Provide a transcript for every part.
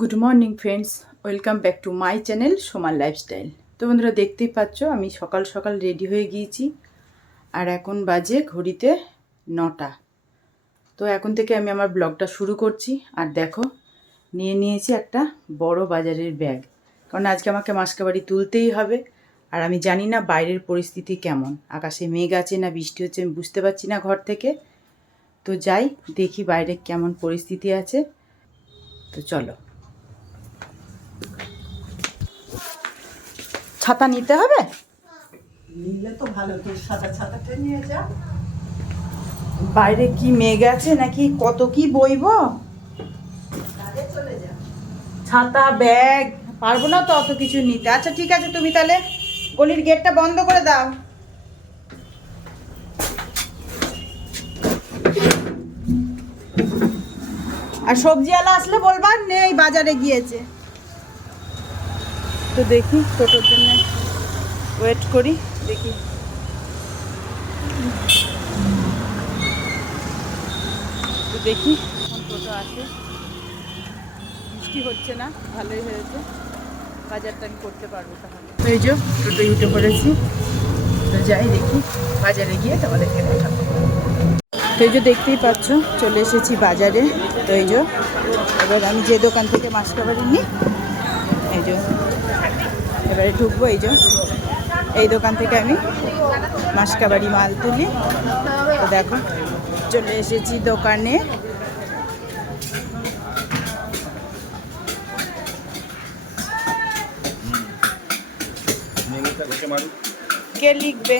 Good morning friends, welcome back to my channel সোমার lifestyle. তো বন্ধুরা, দেখতেই পাচ্ছ আমি সকাল সকাল রেডি হয়ে গিয়েছি আর এখন বাজে ঘড়িতে 9টা। তো এখন থেকে আমি আমার ব্লগটা শুরু করছি। আর দেখো, নিয়ে নিয়েছি একটা বড় বাজারের ব্যাগ, কারণ আজকে আমাকে মাসকাবাড়ি তুলতেই হবে। আর আমি জানি না বাইরের পরিস্থিতি কেমন, আকাশে মেঘ আছে না বৃষ্টি হচ্ছে আমি বুঝতে পারছি না ঘর থেকে। তো যাই দেখি বাইরে কেমন পরিস্থিতি আছে। তো চলো, ছাতা নিতে হবে, নিলে তো ভালো, তোর সাদা ছাতাটা নিয়ে যা। বাইরে কি মেঘ আছে নাকি, কত কি বইবো। চলে যা। ছাতা ব্যাগ পারবো না তো অত কিছু নিতে। আচ্ছা ঠিক আছে, তুমি তাহলে গলির গেটটা বন্ধ করে দাও। আর সবজিওয়ালা আসলে বলবা নেই, বাজারে গিয়েছে। তো দেখি টোটোর জন্য ওয়েট করি, দেখি। তো দেখি এখন টোটো আসে। বৃষ্টি হচ্ছে না, ভালোই হয়েছে, বাজারটা আমি করতে পারবো তাহলে। এই যে টোটো উঠে পড়েছি, তো যাই দেখি বাজারে গিয়ে তোমাদেরকে দেখাবো। তো এই যে দেখতেই পাচ্ছ চলে এসেছি বাজারে। তো এই যে এবার আমি যে দোকান থেকে মাসকাবাড়ি নিই, এই যে এবারে ঢুকবো। এই যে এই দোকান থেকে আমি মাসকাবাড়ি মাল তুলি। তো দেখো চলে এসেছি দোকানে। কে লিখবে?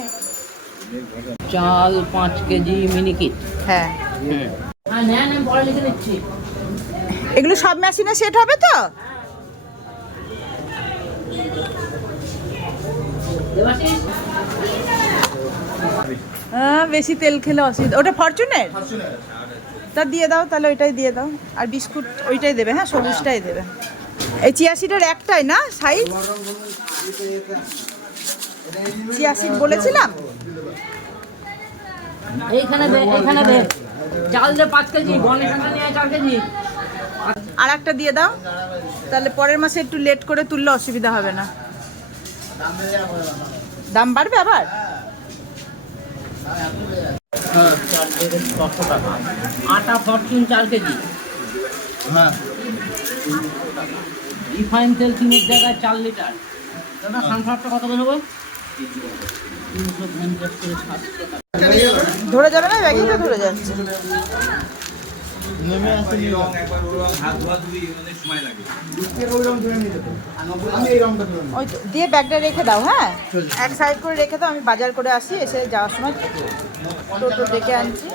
চাল 5 কেজি মিনিকিট। হ্যাঁ, নেন, আমি পরে লিখে দিচ্ছি। এগুলো সব মেশিনে সেট হবে তো? বেশি তেল খেলে অসুবিধা। ওটা ফরচুনের, তা দিয়ে দাও তাহলে, ওইটাই দিয়ে দাও। আর বিস্কুট ওইটাই দেবে, হ্যাঁ সবুজটাই দেবে। এই চিয়াশিটের একটাই না সাইজ? চিয়াশিট বলেছিলাম। এইখানে দে চাল দে 5 কেজি, গণেশটা নিয়ে 4 কেজি। আর একটা দিয়ে দাও, তাহলে পরের মাসে একটু লেট করে তুললে অসুবিধা হবে না। দাম বাড়বে আবার? চাল দেবে 600 টাকা। আটা ফরচুন 4 কেজি। রিফাইন তেল 3 জায়গায় 4 লিটার। দাদা সানফ্লাওয়ারটা কত করে নেবো? 350 করে 60 টাকা। ধরে যাবে না? ব্যাগই তো ধরে যাচ্ছে। ওই তো দিয়ে ব্যাগটা রেখে দাও। হ্যাঁ, এক সাইড করে রেখে দাও, আমি বাজার করে আসি, এসে যাওয়ার সময় টোটো ডেকে আনছি।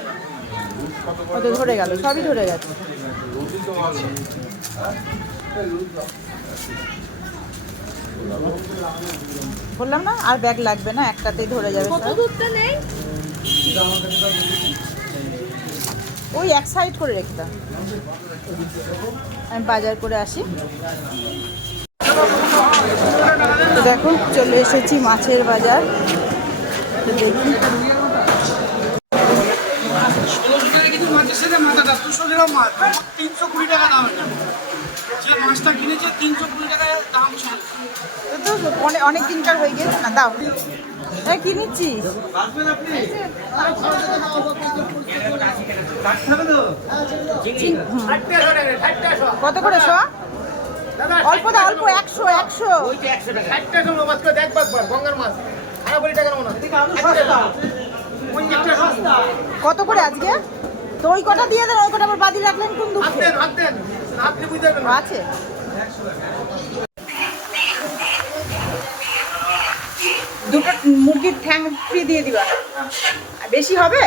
ওই তো ধরে গেল, সবই ধরে গেছে। বললাম না আর ব্যাগ লাগবে না, একটাতেই ধরে যাবে। কত দূরটা নেই, ওই এক সাইড করে রেখে দাও, আমি বাজার করে আসি। তো দেখো চলে এসেছি মাছের বাজার। তো দেখি তো অনেক দিনকার হয়ে গেছে না। দাও, হ্যাঁ কি নিচ্ছিস? কত করে শো? অল্প দা, অল্প 100 100। কত করে আজকে? তো ওই কটা দিয়ে দেন, ওই কটা আবার বাদি রাখলেন কোন দুঃখে? আছে দুটো মুরগির ঠ্যাং ফ্রি দিয়ে দিবা। বেশি হবে?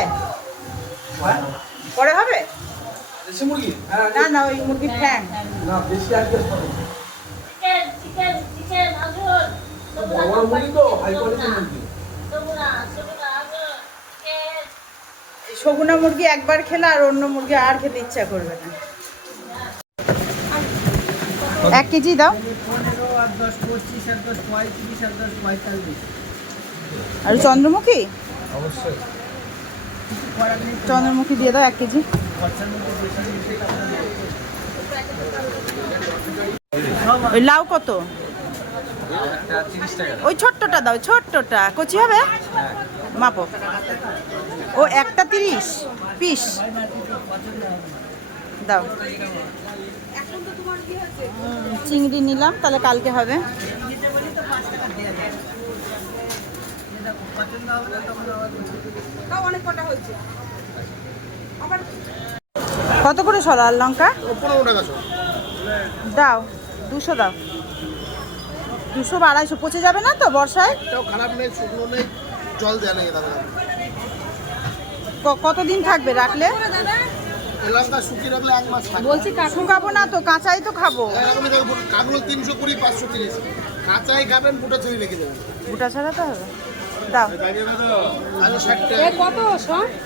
পরে হবে না? না ওই মুরগির ঠ্যাং। সগুনা মুরগি একবার খেলে আর অন্য মুরগি আর খেতে ইচ্ছা করবে না। 1 কেজি দাও। আর চন্দ্রমুখী, চন্দ্রমুখী দিয়ে দাও 1 কেজি। ওই লাউ কত? ওই ছোট্টটা দাও, ছোট্টটা কচি হবে, মাপো। ও একটা 30 পিস দাও। চিংড়ি নিলাম, তাহলে কালকে হবে। কত করে সরা আর লঙ্কা? 15 টাকা দাও 200 দাও, 200 বা 250 পচে যাবে না তো বর্ষায়? একটাও খারাপ নেই, শুকনো নেই, জল দেওয়া নেই দাদা। কতদিন থাকবে রাখলে? লঙ্কা শুকিয়ে রাখলে 1 মাস থাকবে। বলছি শুকাবো না তো, কাঁচাই তো খাবো। এরকমই দেখো, কাগুলো 320, 530, কাঁচাই খাবেন, পুটা ছড়ি রেখে দেবেন। গোটা ছাড়া তো হবে, দাও। আলু 60 টাকা। কত?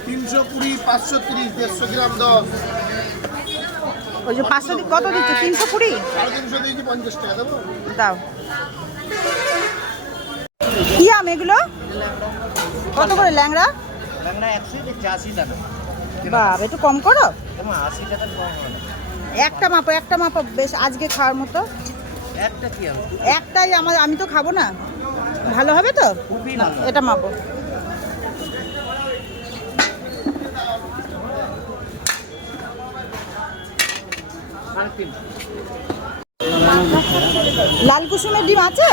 320, 530, 150 গ্রাম 10। ওই যে 500 কত দিচ্ছে? 320? 350 দিয়েছি, 50 টাকা দেবো। দাও। কি আম এগুলো? কত করে ল্যাংড়া? ল্যাংড়া 100 দিচ্ছে, 80 টাকা। বাবা একটু কম করো। 80 টাকা কম হবে। একটা মাপো বেশ, আজকে খাওয়ার মতো। একটা কি হবে? একটাই আমি তো খাবো না। ভালো হবে তো? খুবই না, ভালো। এটা মাপো। লাল কুসুমের ডিম আছে?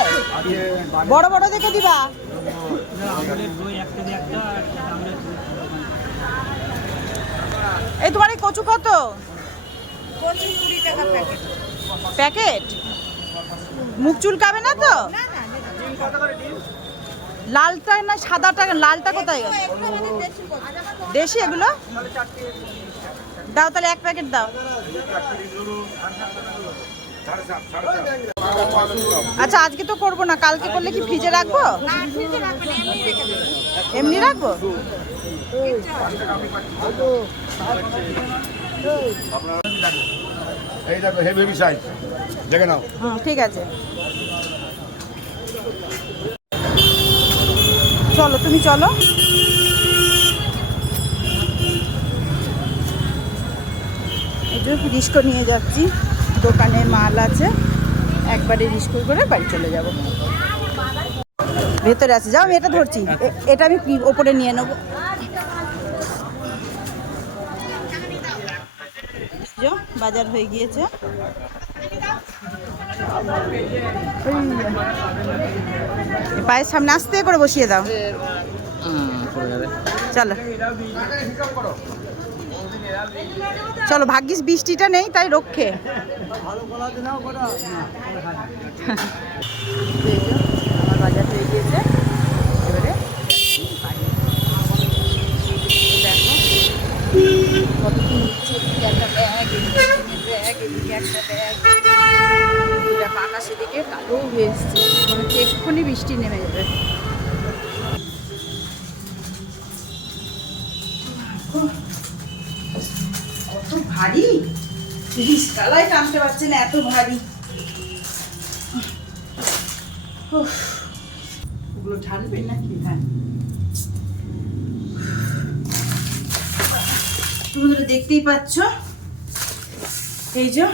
বড় বড় দেখে দিবা। এই তোমার এই কচু কত? প্যাকেট? মুখ চুলকাবে না তো? লালটা না সাদাটা? লালটা কোথায় গেছে? দেশি এগুলো দাও, তাহলে 1 প্যাকেট দাও। আচ্ছা আজকে তো করবো না, কালকে করলে কি ফ্রিজে রাখবো? এমনি রাখবো। এই দেখো হেভি সাইজ, দেখে নাও। ঠিক আছে, চলো তুমি চলো। এই যে রিস্কো নিয়ে যাচ্ছি, দোকানে মাল আছে, একবারে রিস্কো করে বাড়ি চলে যাব। ভেতরে আছে, যাও আমি এটা ধরছি, এটা আমি ওপরে নিয়ে নেবো। বাজার হয়ে গিয়েছে। পায়ের সামনে আস্তে করে বসিয়ে দাও। চলো চলো, ভাগ্যিস বৃষ্টিটা নেই, তাই রক্ষে। আমার বাজার হয়ে গিয়েছে, এবারে দেখো কত কি নিচ্ছে। একটা ব্যাগ, এদিকে একটা ব্যাগ, আকাশের দিকে কালো হয়ে এসছে, মনে হচ্ছে এক্ষুনি বৃষ্টি নেমে যাবে। কত ভারী, রিস্কালাই টানতে পারছে না, এত ভারী। ওগুলো ঢালবে নাকি? হ্যাঁ, তোমরা দেখতেই পাচ্ছ, এই যে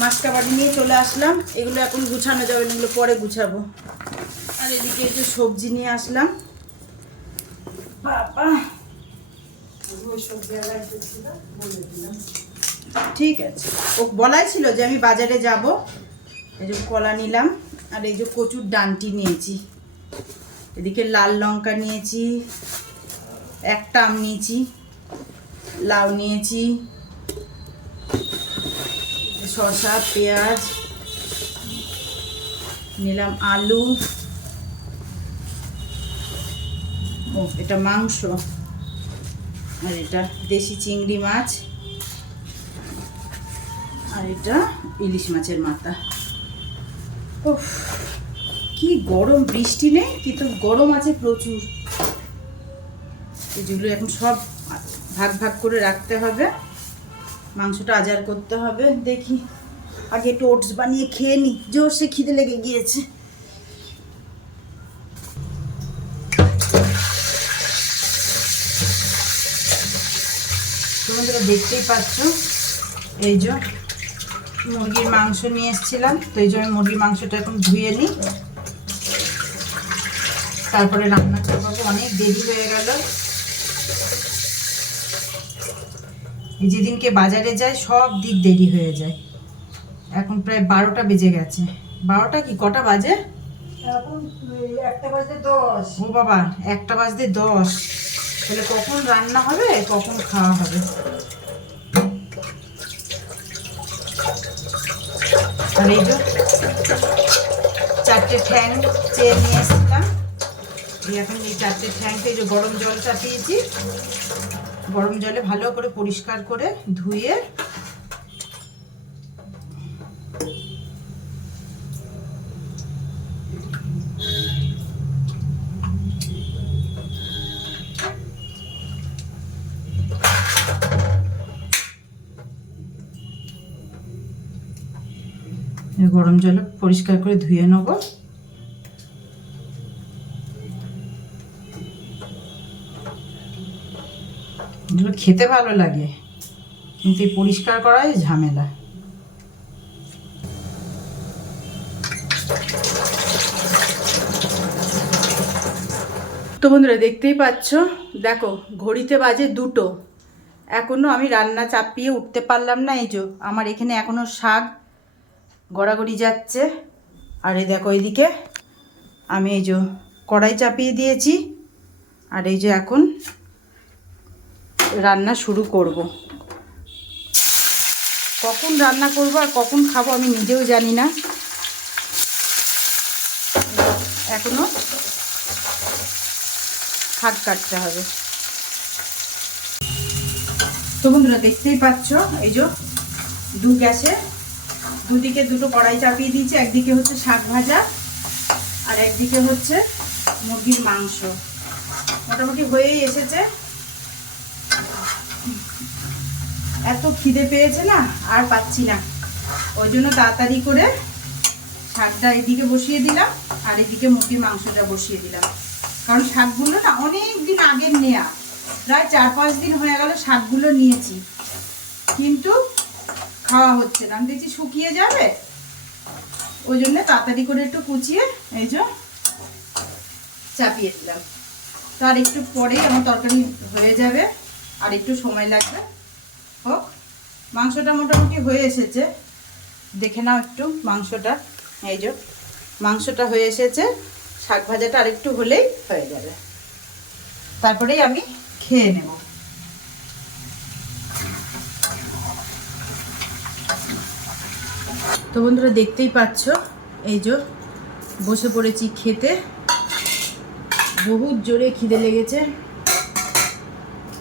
মাছটা বাড়ি নিয়ে চলে আসলাম। এগুলো এখন গুছানো যাবে না, এগুলো পরে গুছাবো। আর এদিকে এই যে সবজি নিয়ে আসলাম। বাবা ঠিক আছে, ও বলাই ছিল যে আমি বাজারে যাব। এই যে কলা নিলাম, আর এই যে কচুর ডান্টি নিয়েছি, এদিকে লাল লঙ্কা নিয়েছি, একটা আম নিয়েছি, লাউ নিয়েছি, শসা, পেঁয়াজ নিলাম, আলু, ও এটা মাংস, আর এটা দেশি চিংড়ি মাছ, আর এটা ইলিশ মাছের মাথা। উফ কি গরম, বৃষ্টি নেই কিন্তু গরম আছে প্রচুর। এগুলো এখন সব ভাগ ভাগ করে রাখতে হবে, মাংসটা আজার করতে হবে। দেখি আগে একটু ওটস বানিয়ে খেয়ে নিই, জোরসে খিদে লেগে গিয়েছে। তোমরা দেখতেই পাচ্ছ, এই যে মুরগির মাংস নিয়ে এসেছিলাম, তো এই জন্য মুরগির মাংসটা এখন ধুয়ে নিই, তারপরে রান্না করবো। অনেক দেরি হয়ে গেল। এই যেদিনকে বাজারে যায় সব দিক দেরি হয়ে যায়। এখন প্রায় 12টা বেজে গেছে। 12টা কি, কটা বাজে? এখন 1:10। ও বাবা, 1:10। তাহলে কখন রান্না হবে, কখন খাওয়া হবে? আর এই যে 4টে ঠ্যাং চেয়ে নিয়ে এসেছিলাম। এখন এই 4টে ঠ্যাংকে যে গরম জল চাপিয়েছি, গরম জলে ভালো করে পরিষ্কার করে ধুয়ে গরম জলে পরিষ্কার করে ধুয়ে নেব। এগুলো খেতে ভালো লাগে, কিন্তু এই পরিষ্কার করাই ঝামেলা। তো বন্ধুরা দেখতেই পাচ্ছ, দেখো ঘড়িতে বাজে 2টো, এখনো আমি রান্না চাপিয়ে উঠতে পারলাম না। এই যে আমার এখানে এখনো শাক গড়াগড়ি যাচ্ছে, আর এই দেখো এইদিকে আমি এই যে কড়াই চাপিয়ে দিয়েছি, আর এই যে এখন রান্না শুরু করব। কখন রান্না করব আর কখন খাবো আমি নিজেও জানি না। এখনো শাক কাটতে হবে। তো বন্ধুরা দেখতেই পাচ্ছ, এই যে গ্যাসে দুদিকে 2টো কড়াই চাপিয়ে দিয়েছি। একদিকে হচ্ছে শাক ভাজা আর একদিকে হচ্ছে মুরগির মাংস। মোটামুটি হয়েই এসেছে। এত খিদে পেয়েছে না, আর পাচ্ছি না, ওই জন্য তাড়াতাড়ি করে শাকটা এদিকে বসিয়ে দিলাম আর এদিকে মুরগির মাংসটা বসিয়ে দিলাম। কারণ শাকগুলো না অনেক দিন আগের নেয়া, প্রায় 4-5 দিন হয়ে গেল শাকগুলো নিয়েছি, কিন্তু খাওয়া হচ্ছে না। আমি দেখছি শুকিয়ে যাবে, ওই জন্য তাড়াতাড়ি করে একটু কুচিয়ে এই যে চাপিয়ে দিলাম। তো আর একটু পরেই আমার তরকারি হয়ে যাবে, আর একটু সময় লাগবে। হোক, মাংসটা মোটামুটি হয়ে এসেছে, দেখে নাও একটু মাংসটা। এই যে মাংসটা হয়ে এসেছে, শাক ভাজাটা আর একটু হলেই হয়ে যাবে, তারপরেই আমি খেয়ে নেব। তো বন্ধুরা দেখতেই পাচ্ছ, এই যে বসে পড়েছি খেতে। বহুত জোরে খিদে লেগেছে,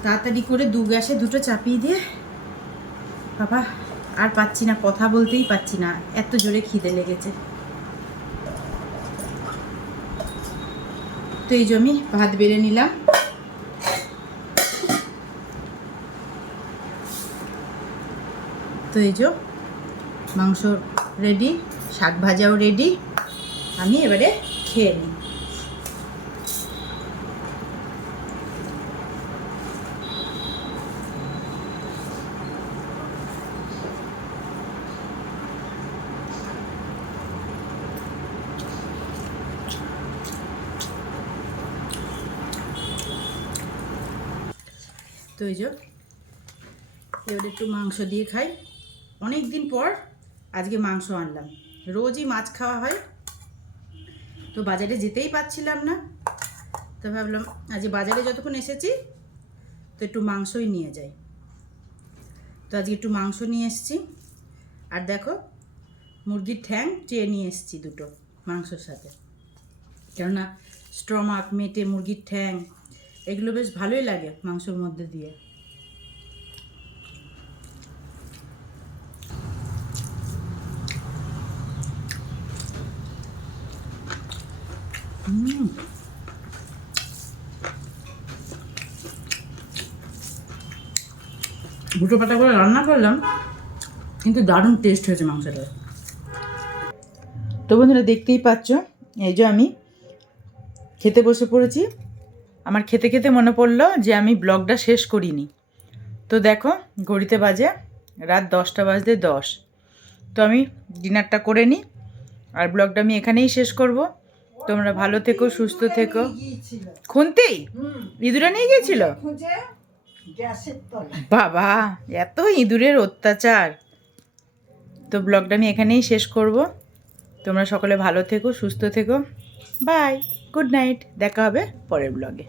তাড়াতাড়ি করে 2 গ্যাসে 2টো চাপিয়ে দিয়ে বাবা আর পাচ্ছি না, কথা বলতেই পাচ্ছি না, এত জোরে খিদে লেগেছে। তো এই যে আমি ভাত বেড়ে নিলাম। তো এই যে মাংস রেডি, শাক ভাজাও রেডি, আমি এবারে খেয়ে নিই। তো এই যে এবার একটু মাংস দিয়ে খাই। অনেক দিন পর আজকে মাংস আনলাম, রোজই মাছ খাওয়া হয়, তো বাজারে যেতেই পারছিলাম না, তো ভাবলাম আজ বাজারে যতক্ষণ এসেছি তো একটু মাংসই নিয়ে যাই। তো আজকে একটু মাংস নিয়ে এসেছি, আর দেখো মুরগির ঠ্যাং চেয়ে নিয়ে এসেছি 2টো মাংসর সাথে, কেননা স্টমাক, মেটে মুরগির ঠ্যাং এগুলো বেশ ভালোই লাগে মাংসর মধ্যে দিয়ে। দুটো পাতা করে রান্না করলাম, কিন্তু দারুণ টেস্ট হয়েছে মাংসটা। তো বন্ধুরা দেখতেই পাচ্ছ, এই যে আমি খেতে বসে পড়েছি। আমার খেতে খেতে মনে পড়লো যে আমি ব্লগটা শেষ করিনি। তো দেখো ঘড়িতে বাজে রাত 10টা বাজতে 10। তো আমি ডিনারটা করে নিই, আর ব্লগটা আমি এখানেই শেষ করব। তোমরা ভালো থেকো, সুস্থ থেকো। গিয়েছিল খুনতেই ইঁদুরে নিয়ে গেছিল? খুঁজে গ্যাসের তলায়। বাবা, এত ইঁদুরের অত্যাচার। তো ব্লগটা আমি এখানেই শেষ করব। তোমরা সকলে ভালো থেকো, সুস্থ থেকো। Bye, good night. দেখা হবে পরের ব্লগে।